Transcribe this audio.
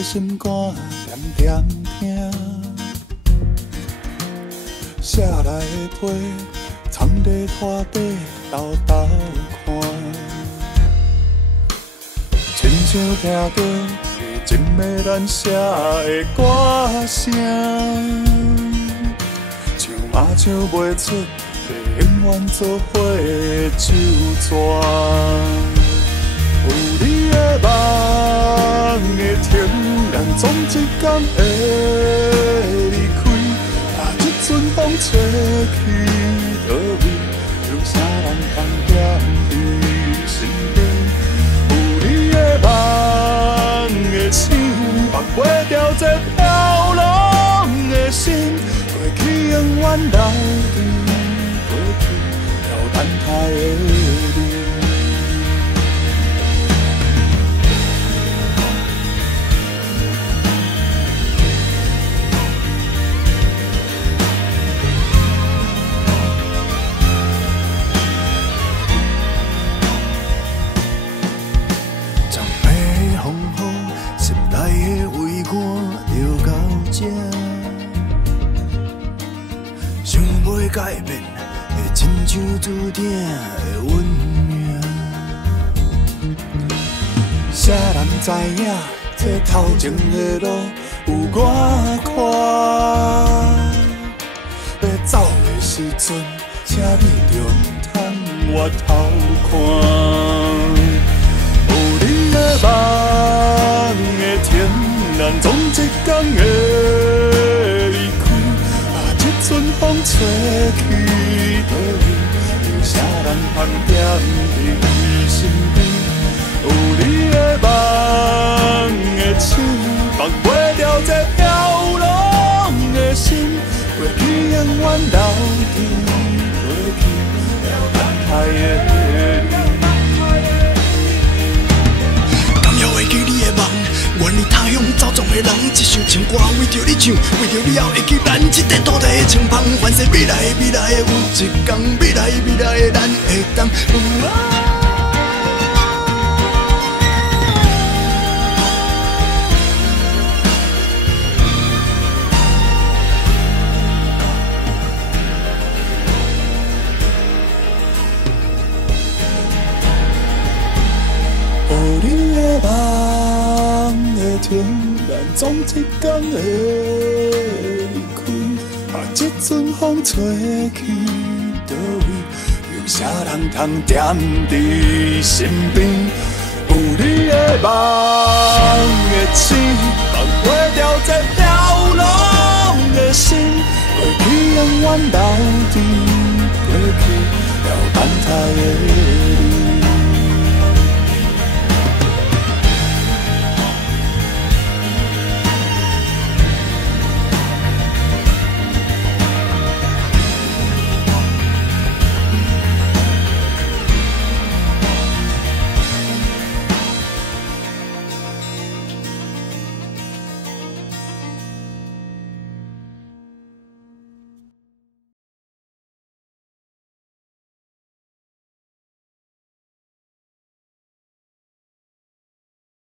的心肝点点听，写来的批藏在拖底豆豆看，亲像听到真的咱写的歌声，唱嘛唱袂出永远做伙的手纸。有你的梦的天，咱总一天会离开。这阵风吹去倒位，有啥人通踮伫身边？有你的梦的星，放袂掉这飘浪的心。过去永远留伫过去，了等待的你。改变会亲像注定的运命，谁人知影这头前的路有偌宽？要走的时阵，请你着通回头看。有你的梦的天，咱总一天会离开。这阵风吹去倒位，有啥人通踮伫身边？有你的梦的手，放袂掉这飘浪的心。过去永远留伫过去，了等待的你。甘愿会记你的梦。愿你他乡走总的人，一首情歌为着你唱，为着你后会记咱这块土地的清芳。凡是未来的有一天，未来的咱会当。有你的梦的天，咱总一天会离开。这阵风吹去倒位，有啥人通踮伫身边？有你的梦的星，放袂掉这飘浪的心。过去永远留伫过去，了等待的。